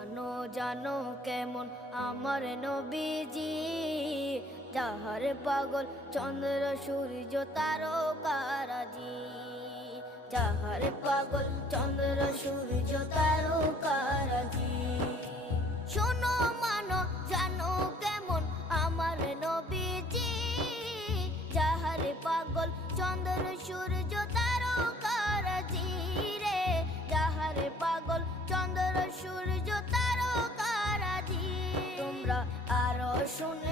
জানো জানো কেমন আমার নবীজি, যাহার পাগল চন্দ্র সূর্য তারকারাজি। যাহার পাগল চন্দ্র সূর্য তারকারাজি। শোনো মানো জানো কেমন আমার নবীজি, যাহার পাগল চন্দ্র সূর্য তারকারাজি রে। যাহার পাগল চন্দ্র সূর্য তারকারাজি। তোমরা আরো শুনে